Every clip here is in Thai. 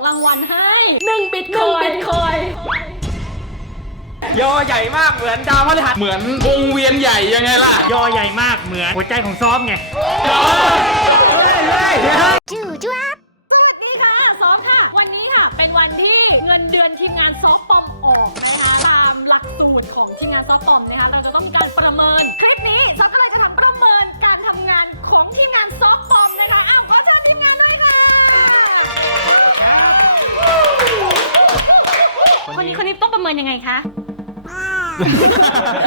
ของรางวัลให้1บิตคอยน์ยยอใหญ่มากเหมือนดาวพฤหัสเหมือนวงเวียนใหญ่ยังไงล่ะยอใหญ่มากเหมือนหัวใจของซอฟไงจูจ้าสวัสดีค่ะ ซอฟค่ะ วันนี้ค่ะ เป็นวันที่เงินเดือนทีมงานซอฟปอมออกนะคะ ตามหลักสูตรของทีมงานซอฟปอมนะคะเราจะต้องมีการประเมินคลิปนี้ ซอฟก็เลยจะเมินยังไงคะ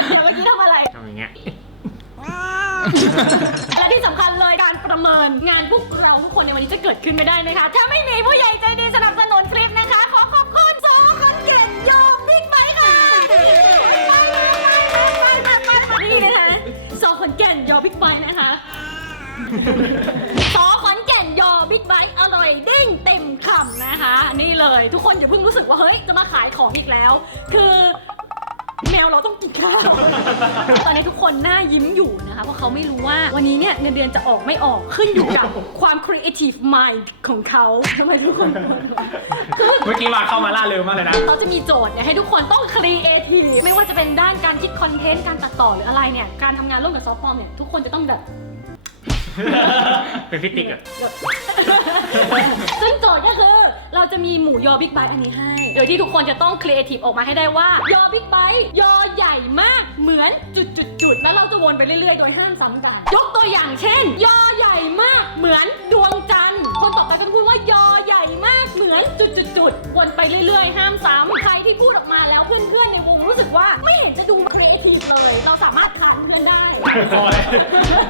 เดี๋ยวเมื่อกี้ทำอะไร ทำอย่างเงี้ยและที่สำคัญเลยการประเมินงานพวกเราทุกคนในวันนี้จะเกิดขึ้นไม่ได้นะคะ ถ้าไม่มีผู้ใหญ่ใจดีสนับสนุนคลิปนะคะ ขอขอบคุณสองคนเก่งยอมบิ๊กไบค่ะไปไปไปไปนี่นะคะสองคนเก่งยอมบิ๊กไบนะคะสองคนเก่งยอมบิ๊กไบอร่อยดิ้งเต็มี่เลยทุกคนอย่าเพิ่งรู้สึกว่าเฮ้ย จะมาขายของอีกแล้ว คือแมวเราต้องกินข้าวตอนนี้ทุกคนหน้ายิ้มอยู่นะคะ เพราะเขาไม่รู้ว่าวันนี้เนี่ย เงินเดือนจะออกไม่ออกขึ้นอยู่กับความครีเอทีฟ mind ของเขาทำไมทุกคน เมื่อกี้มาเข้ามาล่าเร็วมากเลยนะเขาจะมีโจทย์เนี่ยให้ทุกคนต้องครีเอท v e ไม่ว่าจะเป็นด้านการคิดคอนเทนต์การตัดต่อหรืออะไรเนี่ยการทํางานร่วมกับซอฟต์อมเนี่ยทุกคนจะต้องแบบป็นฟิสติกอะซึ่งโจทย์ก็คือ เราจะมีหมูยอบิ๊กไบค์อันนี้ให้ โดยที่ทุกคนจะต้องครีเอทีฟออกมาให้ได้ว่า ยอบิ๊กไบค์ ยอใหญ่มาก เหมือนจุดจุดจุด แล้วเราจะวนไปเรื่อยๆโดยห้ามซ้ำกัน ยกตัวอย่างเช่น ยอใหญ่มาก เหมือนดวงจันทร์ คนต่อไปจะพูดว่า ยอใหญ่มาก เหมือนจุดจุดจุดวนไปเรื่อย ๆ ห้ามซ้ำใครที่พูดออกมาแล้วเพื่อนๆในวงรู้สึกว่า ไม่เห็นจะดูครีเอทีฟเลย เราสามารถถามเพื่อนได้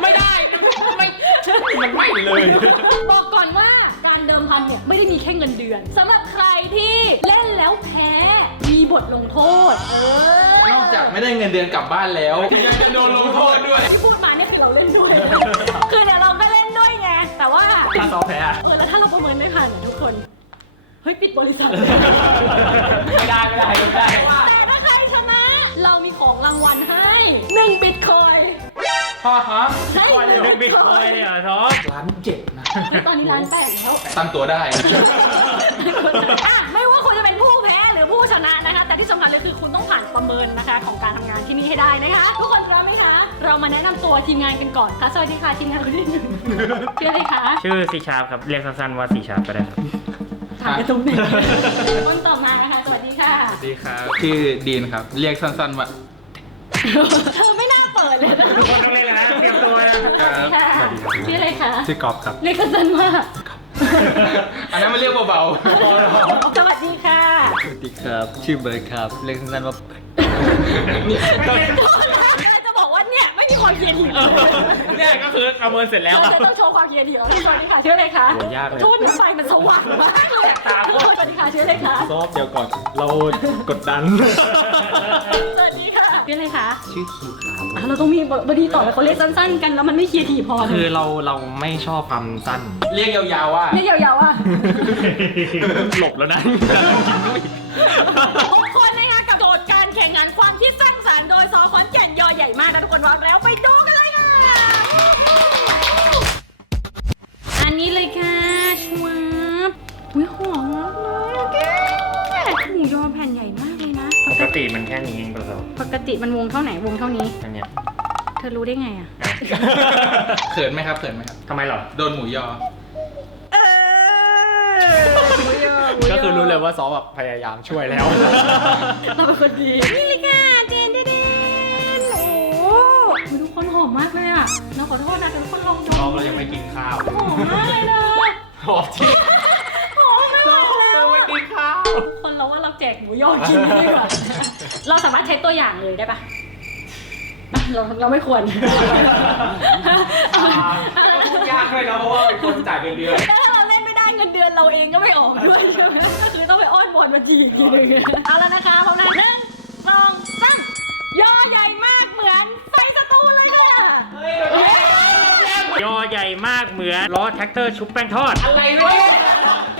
ไม่ได้เลยบอกก่อนว่าการเดิมพันเนี่ยไม่ได้มีแค่เงินเดือนสำหรับใครที่เล่นแล้วแพ้มีบทลงโทษนอกจากไม่ได้เงินเดือนกลับบ้านแล้วยังจะโดนลงโทษด้วย ที่พูดมาเนี่ยคือเราเล่นด้วยคือเดี๋ยวเราก็เล่นด้วยไงแต่ว่าถ้าเราแพ้เออแล้วถ้าเราประเมินไม่ผ่านทุกคนเฮ้ยปิดบริษัทไม่ได้ไม่ได้ไม่ได้พ่อฮะฮะไม่บิตคอยเนี่ยท็อร้านเจ็ดนะ ตอนนี้ร้านแปดแล้วตั้งตัวได้ ไม่ว่าคุณจะเป็นผู้แพ้หรือผู้ชนะนะคะ แต่ที่สำคัญเลยคือคุณต้องผ่านประเมินนะคะของการทำงานที่นี่ให้ได้นะคะ ทุกคนพร้อมไหมคะ เรามาแนะนำตัวทีมงานกันก่อนค่ะ สวัสดีค่ะ ทีมงานคนที่หนึ่งชื่ออะไรคะ ชื่อสีชาร์ปครับ เรียกสั้นๆ ว่าสีชาร์ปก็ได้ครับถามตรงนี้คนต่อมานะคะ สวัสดีค่ะ สวัสดีครับ ชื่อดีนครับ เรียกสั้นๆว่า เธอไม่น่าเปิดเลยนะคะชื่อกอบครับเรียกสั้นว่าอันนั้นมันเรียกเบาๆสวัสดีค่ะสวัสดีครับชื่อเบิร์ดครับเรียกสั้นว่าเบิร์ดเนี่ยก็คือประเมินเสร็จแล้วต้องโชว์ความเย็นเดีแลวสวัสดีค่ะ ชื่ออะไรคะโหยากเลยทุ่นไฟมันสว่างมากเลยตาสวัสดีค่ะ ชื่ออะไรคะซอฟเดี๋ยวก่อน เรากดดัน สวัสดีค่ะ ชื่ออะไรคะชื่อคิวครับเราต้องมีบอดี้ต่อไปเขาเรียกสั้นๆกัน แล้วมันไม่เคลียร์ทีพอ คือ เราเราไม่ชอบความสั้น เรียกยาวๆว่ะเรียกยาวๆว่ะ หลบแล้วนะทุกคนนะคะกับโดดการแข่งขันความคิดสร้างสรรค์โดยสอขอนแก่นยอใหญ่มากนะทุกคนวรอแล้วไปดูกันเลยค่ะ อันนี้เลยค่ะติมันแค่นี้เองประสบปกติมันวงเท่าไหนวงเท่านี้ เธอรู้ได้ไงอ่ะ เขินไหมครับเขินไหมครับทำไมหรอ โดนหมูยอ ก็คือรู้เลยว่าซอแบบพยายามช่วยแล้วเราเป็นคนดี นี่เลยค่ะเจนเดนโอ้ทุกคนหอมมากเลยอ่ะเราขอโทษนะทุกคนลองดมเรายังไม่กินข้าวหอมมากเลยเนาะหอมจริ็กหมูยอกินดีกว่าเราสามารถเทสตัวอย่างเลยได้ปะเราเราไม่ควรยากด้วยนะเพราะว่าเป็นคนจ่ายเงินเดือนถ้าเราเล่นไม่ได้เงินเดือนเราเองก็ไม่ออกด้วยก็คือต้องไปอ้อนบอลมาจีกินเอาแล้วนะคะพร้อนะหนึ่งสองสามย่อใหญ่มากเหมือนไฟสตูเลยด้วยย่อใหญ่มากเหมือนล้อแท็กเตอร์ชุบแป้งทอด อะไรด้วย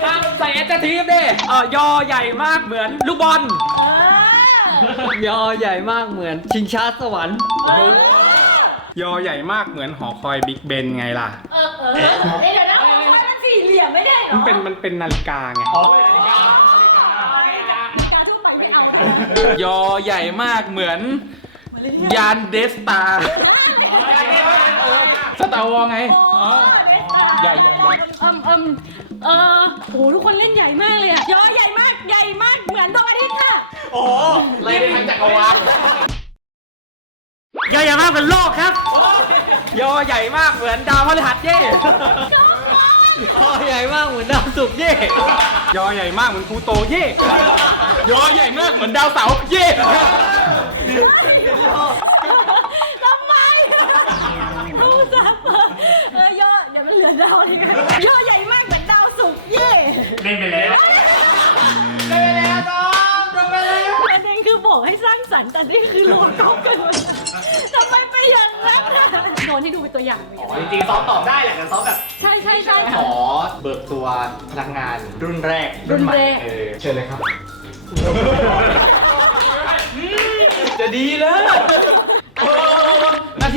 ครใส่เอสทีฟดิอออยอใหญ่มากเหมือนลูกบอลยอใหญ่มากเหมือนชิงช้าสวรรค์ ยอใหญ่มากเหมือนหอคอยบิ๊กเบนไงล่ะเออมันเป็นมันเป็นนาฬิกาไงยอใหญ่มากเหมือน ยานเดสตาสตาร์วอไงใหญ่ใหญ่อิมอิมเออโหทุกคนเล่นใหญ่มากเลยอะยอใหญ่มากใหญ่มากเหมือนดวอาทิตย์อะโอ้ไรทั้งจักรวาลย่ใหญ่มากเหมือนโลกครับยอใหญ่มากเหมือนดาวพฤหัสเย่ยอใหญ่มากเหมือนดาวศุกร์เย่ยอใหญ่มากเหมือนพูโตเย่ยอใหญ่มากเหมือนดาวเสาร์เย่ย่อใหญ่มากเหมือนดาวสุก เย่เล่นไปแล้วเล่นไป้อมไปแล้วประเดคือบอกให้สร้างสรรค์ แต่นี่คือโลดเนาเกินไปทำไมไปอย่างนั้นนอนให้ดูเป็นตัวอย่างอ๋อจริงๆซ้อมตอบได้แหละซ้อมแบบ ใช่ใช่ใช่ขอเบิกตัวพนักงานรุ่นแรก รุ่นใหม่เชิญเลยครับ จะดีแล้ว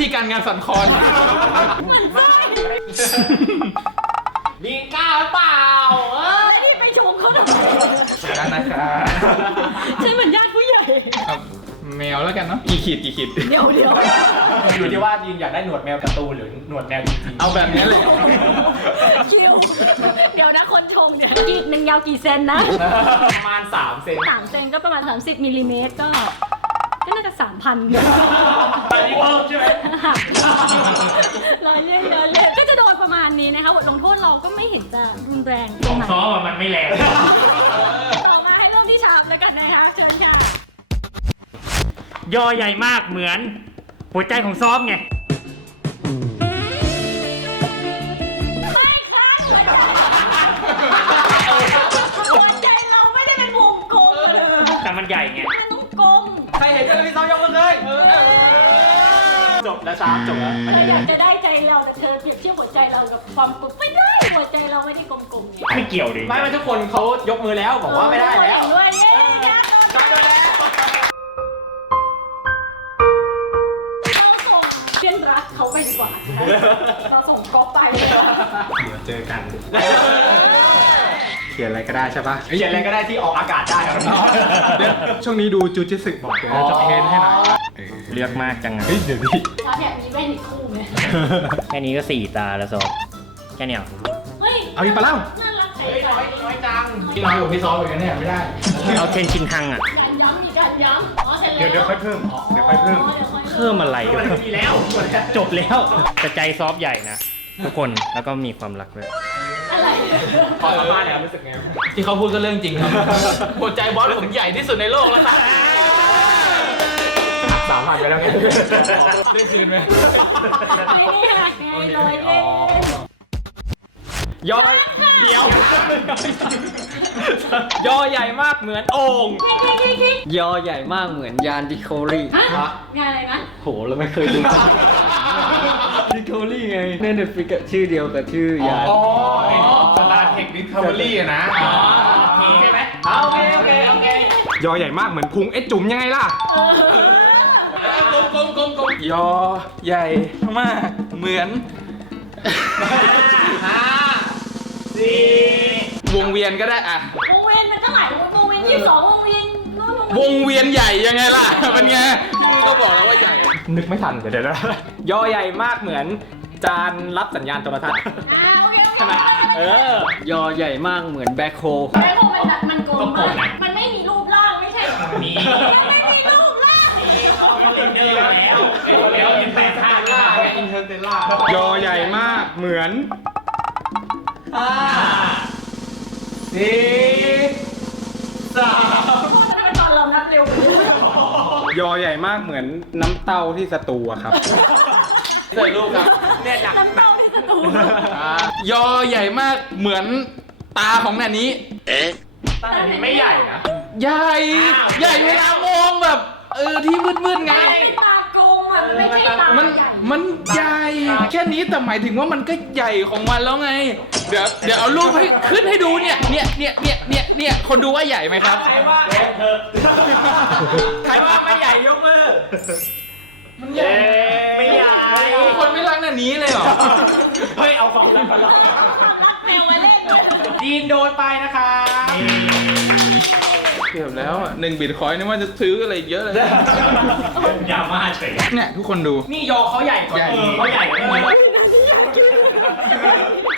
ธีการงานสันคอนมีก้าวเปล่าเอ้ยไปชมเขาหน่อยนะครับใช่เหมือนญาติผู้ใหญ่ครับแมวแล้วกันเนาะกี่ขีดกี่ขีดเดี๋ยวเดี๋ยวอยู่ที่ว่ายินอยากได้หนวดแมวกระตูหรือหนวดแมวจริงเอาแบบนี้เลยคิวเดี๋ยวนะคนชมเนี่ยกีดหนึ่งยาวกี่เซนนะ ประมาณสามเซนสามเซนก็ประมาณสสามิบมิลลิเมตรก็น่าจะสามพันตายอีกบใอยเยนรอยเยก็จะโดนประมาณนี้นะคะ บทลงโทษเราก็ไม่เห็นจะรุนแรงตรงไหนซ้อมันไม่แรง ต่อมาให้เริ่มที่ชาบแล้วกันนะคะ เชิญค่ะ ย่อใหญ่มากเหมือน หัวใจของซ้อมไงหัวใจเราไม่ได้เป็นวงกลมแต่มันใหญ่ไงแล้วซ้ำจบแล้วอยากจะได้ใจเราเธอเปรียบเทียบหัวใจเรากับความปุ๊บไม่ได้ หัวใจเราไม่ได้กลมๆไม่เกี่ยวดิไม่ไม่ทุกคนเขายกมือแล้วบอกว่าไม่ได้แล้วก็ได้ใช่ปะเขียนอะไรก็ได้ที่ออกอากาศได้ช่วงนี้ดูจูจิสึกบอกเดยจะเพ้นให้หน่อยเรียกมากจังเลยเดี๋ยวนี้แบบมีไม่นึ่คู่แค่นี้ก็สี่ตาแล้วซอแค่นี้เหรอเอาอีกปะล่าน่ารักไอ้น้อยจัง พี่ร้อยกับพี่ซอสเหมือนกันเนี่ยไม่ได้ เอาเชนชินคังอ่ะย้ำมีการย้ำเดี๋ยวเดี๋ยวค่อยเพิ่ม เดี๋ยวค่อยเพิ่ม เพิ่มอะไรจบแล้วจบแล้วแต่ใจซอฟใหญ่นะ ทุกคนแล้วก็มีความรักด้วยพอสัมภาษณ์แล้วรู้สึกไงที่เขาพูดก็เรื่องจริงครับหัวใจบอสผมใหญ่ที่สุดในโลกแล้วครับสามพันไปแล้วไงได้คืนไหมไม่ได้ไงลอยเ่ย่อยเดียวย่อใหญ่มากเหมือนองย่อใหญ่มากเหมือนยานดิโคลี่ฮะงานอะไรนะโหเราไม่เคยดูดิโคลี่ไงเน่นเด็ดฟิกชื่อเดียวกับชื่อยานอ๋อิทเทอร์เบอรี่นะโอเคไหมโอเคโอเคโอเคยอใหญ่มากเหมือนพุงเอ็ดจุ๋มยังไงล่ะกลมกลมกลมกลมยอใหญ่มากเหมือนห้าสี่วงเวียนก็ได้อะวงเวียนเป็นเท่าไหร่วงเวียนยี่สองวงเวียนวงเวียนใหญ่ยังไงล่ะเป็นไงชื่อก็บอกแล้วว่าใหญ่ นึกไม่ทันเดี๋ยวเดี๋ยวยอใหญ่มากเหมือนจานรับสัญญาณโทรทัศน์ใช่ไหมยอใหญ่มากเหมือนแบคโฮ แบคโฮมันแบบมันกลมมากมันไม่มีรูปร่างไม่ใช่ มันีมม่ีรูปร่างเดียวแล้วเดีวอินเทอร์เทนล่าอินเทอร์เซนล่ายอใหญ่มากเหมือนนี่สามเป็นตอนลำนัดเร็วขึ้นยอใหญ่มากเหมือนน้ำเต้าที่สตูอะครับเจอรูปครับ เนี่ยหนักหนักยอใหญ่มากเหมือนตาของแนนี้ เอ๊ะตาไม่ใหญ่อะใหญ่ ใหญ่เวลามองแบบเออที่มืดๆไงมันมันใหญ่แค่นี้แต่หมายถึงว่ามันก็ใหญ่ของมันแล้วไง เดี๋ยวเดี๋ยวเอารูปให้ขึ้นให้ดูเนี่ย เนี่ยเนี่ยเนี่ยเนี่ยเนี่ยคนดูว่าใหญ่ไหมครับ ใครว่าเธอใครว่าไม่ใหญ่ยกมือ มันใหญ่ไม่ใหญ่คนไม่รักหน้านี้เลยเหรอเฮ้ยเอาของมลับมเอาไว้เล่นดีนโดนไปนะคะเกือบแล้วอ่ะหนึ่งบิตคอยนี่ว่าจะซื้ออะไรเยอะเลยยามาเฉย เนี่ยทุกคนดู นี่ยอเขาใหญ่กว่าเขาใหญ่กว่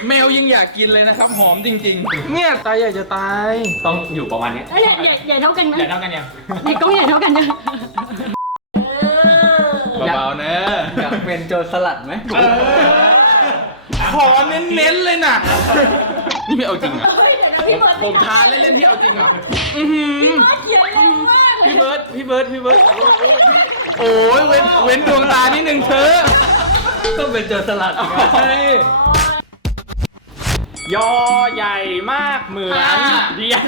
แมวยังอยากกินเลยนะครับหอมจริง ๆเนี่ยตายอยากจะตาย ต้องอยู่ประมาณนี้ใหญ่ใหญ่เท่ากันนะใหญ่เท่ากันยังเด็กก็ใหญ่เท่ากันยังเบาๆนะอยากเป็นโจรสลัดไหมขอเน้นๆเลยนะนี่พี่เอาจริงอ่ะผมทาเล่นๆพี่เอาจริงเหรอพี่เบิร์ดะพี่เบิร์ดพี่เบิร์ดพี่เบิร์ดโอ้ยเว้นเว้นดวงตานิดหนึ่งเธอต้องเป็นเจอสลัดใ่ยอใหญ่มากเหมือนเดียว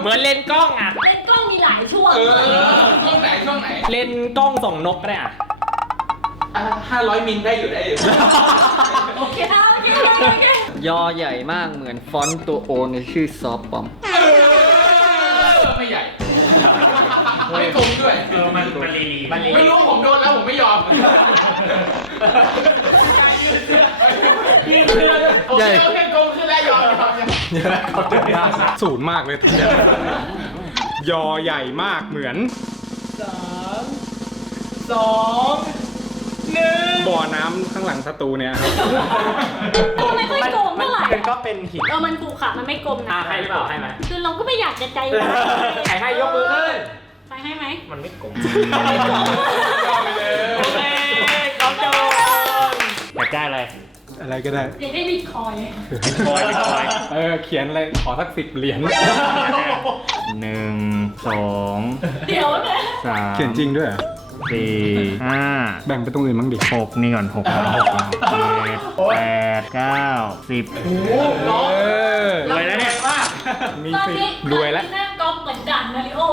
เหมือนเล่นกล้องอ่ะเล่นกล้องมีหลายช่วงเอช่วงไหนช่วงไหนเลนกล้องส่องนกก็ได้อ่ะห้าร้อยมิลได้อยู่ได้อยู่ โอเค โอเค โอเค ยอใหญ่มากเหมือนฟอนต์ตัวโอในชื่อซอฟต์ปอมไม่ใหญ่ ไม่คงด้วยเออมันมีมีไม่รู้ผมโดนแล้วผมไม่ยอมใหญ่อโอเคโกลขึ้นแล้วยอมยอมเนี่ยเขาเจ็บมากูนมากเลยทีอด่าวยอใหญ่มากเหมือนสามสองบ่อน้ําข้างหลังสตูเนี่ยครับมันไม่ค่อยกลมเท่อไหร่ มันก็เป็นหินเออมันกูขามันไม่กลมนะให้หรือเปล่าให้ไหมคือเราก็ไม่อยากจะใจใครให้ยกมือขึ้นใครให้ไหมมันไม่กลมอยากได้อะไรอะไรก็ได้อยากได้บิตคอยบิตคอยเออ เขียนอะไรขอสักสิบเหรียญหนึ่งสองเดี๋ยวนะสามเขียนจริงด้วยอ่ะสี่ห้าแบ่งไปตรงอื่นมั้งดิหกนี่ก่อนหกหกแปดเก้าสิบรวยแล้วเนี่ยว่ามีสิบรวยแล้วแม่ก็เหมือนดันมาริโอ้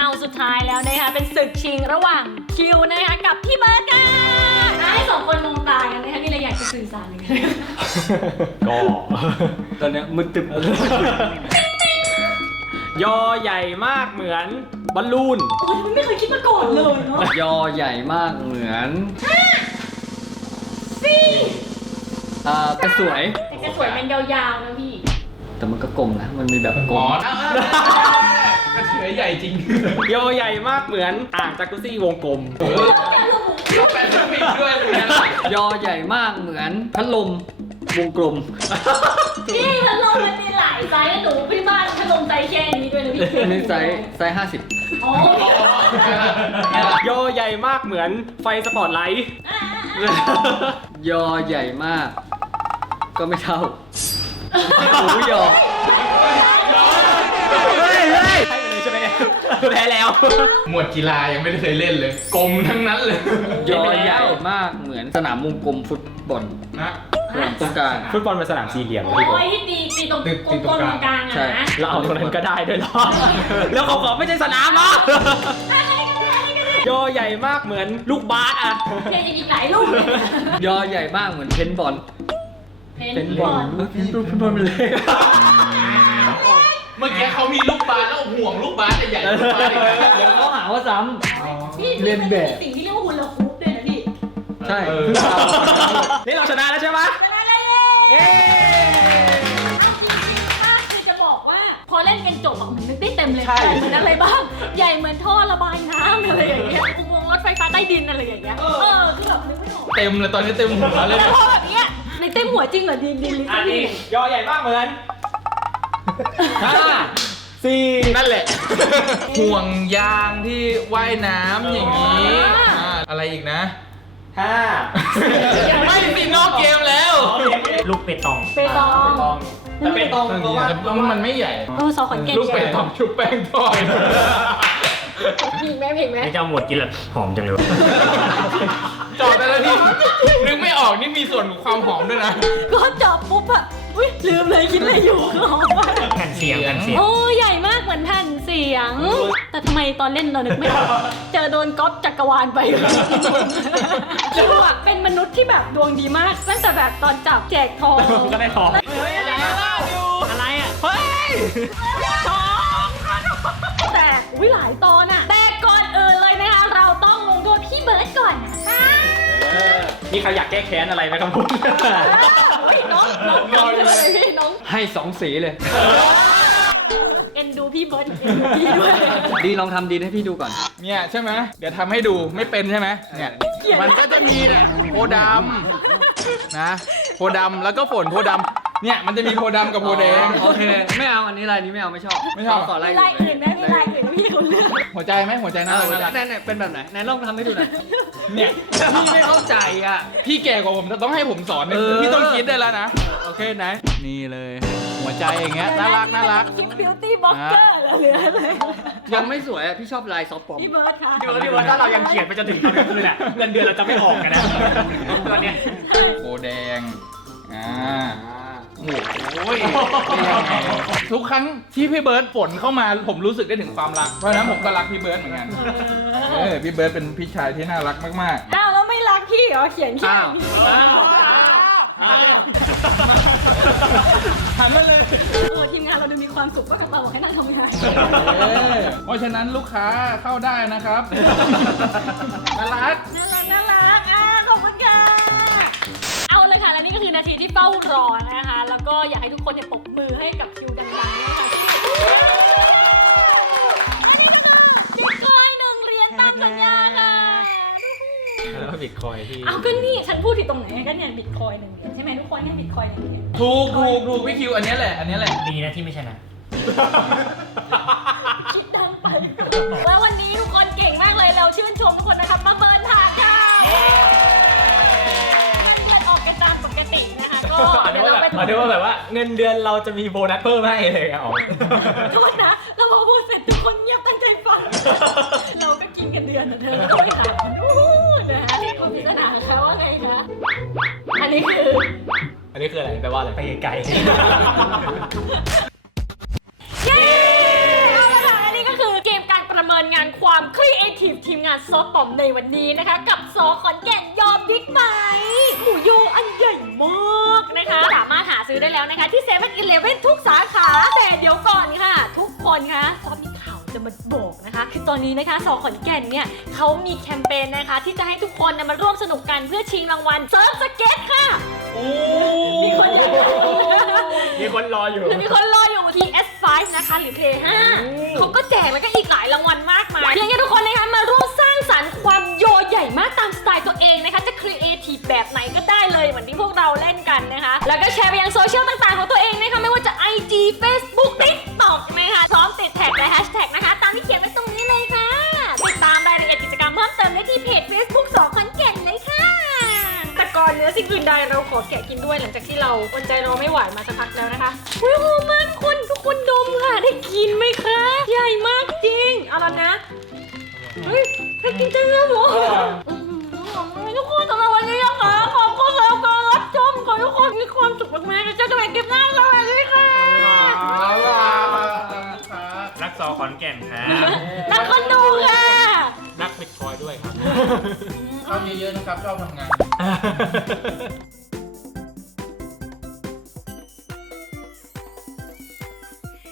ราวสุดท้ายแล้วนะคะ เป็นศึกชิงระหว่างคิวนะคะ กับพี่เบอร์ก้าให้สองคนมองตากันนะคะนี่เราอยากจะสื่อสารกันก็ตอนนี้มึนตึบ ยอใหญ่มากเหมือนบอลลูน ไม่เคยคิดมาก่อนเลยเนาะยอใหญ่มากเหมือนห้าสเอ่ากระสวย แตกระสวยมันยาวๆนะพี่ แต่มันก็กลมนะ มันมีแบบกลมกระสวยใหญ่จริง ยอใหญ่มากเหมือนอ่างจักรุซี่วงกลม ก็แปดสิบปีด้วยเลยยอใหญ่มากเหมือนพัดลมวงกลมพี่ถ้าลงมันมีหลายไซส์หนูพี่บ้านถ้าลงไซส์แค่นี้ด้วยนะพี่มีไซส์ ไซส์ห้าสิบย่อใหญ่มากเหมือนไฟสปอร์ตไลท์ ยอใหญ่มาก ก็ไม่เท่าหูย่อแพ้แล้ว หมวดกีฬายังไม่เคยเล่นเลย กลมทั้งนั้นเลย ยอใหญ่มากเหมือนสนามมุงกลม ฟุตบอลนะตรงกลางฟุตบอลเป็นสนามสี่เหลี่ยมโอ้ยที่ตีตีตรงตรงกลางใช่เราเอาตรงนั้นก็ได้ด้วยหรอ แล้วของขอไม่ใช่สนามหรอยอใหญ่มากเหมือนลูกบาสอะเจนอีกหลายลูกยอใหญ่มากเหมือนเพนบอล เพนบอลเมื่อกี้ลูกเพนบอลเป็นเลขเมื่อกี้เขามีลูกบาสแล้วห่วงลูกบาสใหญ่เลยเดี๋ยวเขาหาว่าซ้ำเล่นแบบสิ่งที่เรียกว่าหุ่นละคุบเลยนะพี่ ใชนี่เราชนะแล้วใช่ไหมเฮ้คือจะบอกว่าพอเล่นเกมจบอะมันไม่ได้เต็มเลยให่เหมือนอะไรบ้าง ใหญ่เหมือนท่อระบายน้ำอะไรอย่างเงี้ยอุโมงรถไฟฟ้าใต้ดินอะไรอย่างเงี้ยเออคือแบบนึกไม่ออก เต็มเลยตอนนี้ เต็มหัวเลยแล้วแบบเนี้ยในเต็มหัวจริงเหรอดีดีอันนี้ยอใหญ่มากเหมือนห้าสี่นั่นแหละ ห่วงยางที่ว่ายน้ำอย่างนี้อะไรอีกนะห้าไม่สินอกเกมแล้ว ลูกเปตอง เปตองแต่เปตองเพราะวมันไม่ใหญ่เออสอขอนเก่นลูกเปตองชุบแป้งทอยผิดไหมผิดไหมจะหมดกินแล้วหอมจังเลย จอดแต่ละทีนึกไม่ออก นี่มีส่วนของความหอมด้วยนะ ก็จอดปุ๊บอะอุ้ยลืมเลยกินอะไรอยู่หอมมากแผ่นเสียงแผ่นเสียงโอ้ใหญ่มากเหมือนแผ่นเสียง แต่ทำไมตอนเล่นเรานึกไม่เจอโดนก๊อปจักรวาลไปจังหวะเป็นมนุษย์ที่แบบดวงดีมากตั้งแต่แบบตอนจับแจกทอง ก็ได้ทองอะไรอ่ะ เฮ้ย ทองแต่วิหลายตอนอะแต่ก่อนอื่นเลยนะคะ เราต้องลงโทษพี่เบิร์ดก่อนนะนี่ใครอยากแก้แค้นอะไรไหมครับพี่น้อง ให้สองสีเลยเอ็นดูพี่เบิร์ดดีลองทำดีให้พี่ดูก่อนเนี่ยใช่ไหมเดี๋ยวทำให้ดูไม่เป็นใช่ไหมเนี่ยมันก็จะมีเนี่ยโพดำนะโพดำแล้วก็ฝนโพดำเนี่ยมันจะมีโพดำกับโพแดงโอเค ไม่เอาอันนี้ลายนี้ไม่เอาไม่ชอบไม่ชอบต่อลายอื่นได้ไหมลายอื่นพี่คนเลือกหัวใจไหมหัวใจน่ารักแน่เป็นแบบไหนแน่ลองทำให้ดูหน่อยเนี่ยพี่ไม่เข้าใจอ่ะ พี่แก่กว่าผมต้องให้ผมสอนเนยพี่ต้องคิดได้แล้วนะโอเคไหนนี่เลย หัวใจอย่างเงี้ยน่ารักน่ารักคิดบิวตี้บล็อกเกอร์อะไรเลยยังไม่สวยพี่ชอบลายซอฟต์ฟอมพี่เบิร์ดค่ะเดี๋ยวพี่ถ้าเรายังเขียนไปจะถึงเลยเนี่ยเดือนเดือนเราจะไม่ออกกันนะตอนนี้โพแดงอ่าทุกครั้งที่พี่เบิร์ตฝนเข้ามา ผมรู้สึกได้ถึงความรัก เพราะนั้นผมก็รักพี่เบิร์ตเหมือนกัน เออพี่เบิร์ตเป็นพี่ชายที่น่ารักมากๆอ้าวแล้วไม่รักพี่เหรอเขียนพี่อ้าวอ้าวหันมาเลยทีมงานเราดูมีความสุขก็กระเป๋าให้นั่งทำงานเพราะฉะนั้นลูกค้าเข้าได้นะครับน่ารักน่ารักน่ารักะขอบคุณค่ะ เอาเลยค่ะและนี่ก็คือนาทีที่เป้ารอนะคะก็อยากให้ทุกคนเนี่ยปกมือให้กับคิวดังๆด้วคะบิตคอยหนึ่งเรียนตามสัญญาค่ะแล้วบิตคอยที่ เอาก็นี่ฉันพูดผิดตรงไหนกันเนี่ยบิตคอยหนึ่งใช่ไหมทุกคนเนี่ยบิตคอยหนึ่งเถูกถูกถูกพี่คิวอันนี้แหละอันนี้แหละดีนะที่ไม่ใช่นะคิดดังไปแล้ววันนี้ทุกคนเก่งมากเลยเราชื่นชมทุกคนนะคะอนึกาแบบนึกว่าแบบว่าเงินเดือนเราจะมีโบนัสเพิ่มให้อะไรเงี้ยอ๋อโทษนะ เราพอพูดเสร็จทุกคน เงียบตั้งใจฟังเราก็กินกันเดือนเถอะเธอไปถามนะที่คนพิจารณาเขาว่าไงนะอันนี้คือ อันนี้คืออะไร แปลว่าอะไร ไปไกลงานความครีเอทีฟทีมงานซอฟต์ปอมในวันนี้นะคะ กับซอขอนแก่นซื้อได้แล้วนะคะที่เซเว่นอีเลฟเว่นทุกสาขา แต่เดี๋ยวก่อนค่ะ ทุกคนคะอนี่ขาวจะมาบอกนะคะ คือตอนนี้นะคะสอขอนแก่นเนี่ยเขามีแคมเปญนะคะ ที่จะให้ทุกคนนมาร่วมสนุกกันเพื่อชิงรางวัลเซิร์ฟสเก็ตค่ะมีคนมีคนรออยู่มีคนรออยู่ที่ S5 นะคะ หรือเห้าเขาก็แจกแล้วก็อีกหลายรางวัลมากมายเพียงแค่ทุกคนนะคะมาร่วมสร้างสรรค์ความโยใหญ่มากตามสไตล์ตัวเองนะคะจะครีทีฟแบบไหนก็ได้เลย เหมือนที่พวกเราเล่นกันนะคะ แล้วก็แชร์ไปยังโซเชียลต่างๆของตัวเองนะคะไม่ว่าจะ IG Facebook TikTok นะคะ พร้อมติดแท็กและแฮชแท็กนะคะ ตามที่เขียนไว้ตรงนี้เลยค่ะ ติดตามรายละเอียดกิจกรรมเพิ่มเติมได้ที่เพจ Facebook สองคอนเก่นเลยค่ะ แต่ก่อนเนื้อสิ่งอื่นใดเราขอแกะกินด้วยหลังจากที่เราอดใจรอไม่ไหวมาสักพักแล้วนะคะวิวมากคนทุกคนดมค่ะได้กินไหมคะใหญ่มากจริงเอาละนะเฮ้ยกินจังเลยหรอนี้นะคะขอบคุณแล้วก็รับชม ขอทุกคน มีความสุขมากๆเจอกันใม่คิปหน้าสวัสดีค่ะนักซอขอนแก่นค่ะนักคนดค่ะ นักเป็ดคอยด้วยครับชอบเยอะๆนะครับชอบทำงาน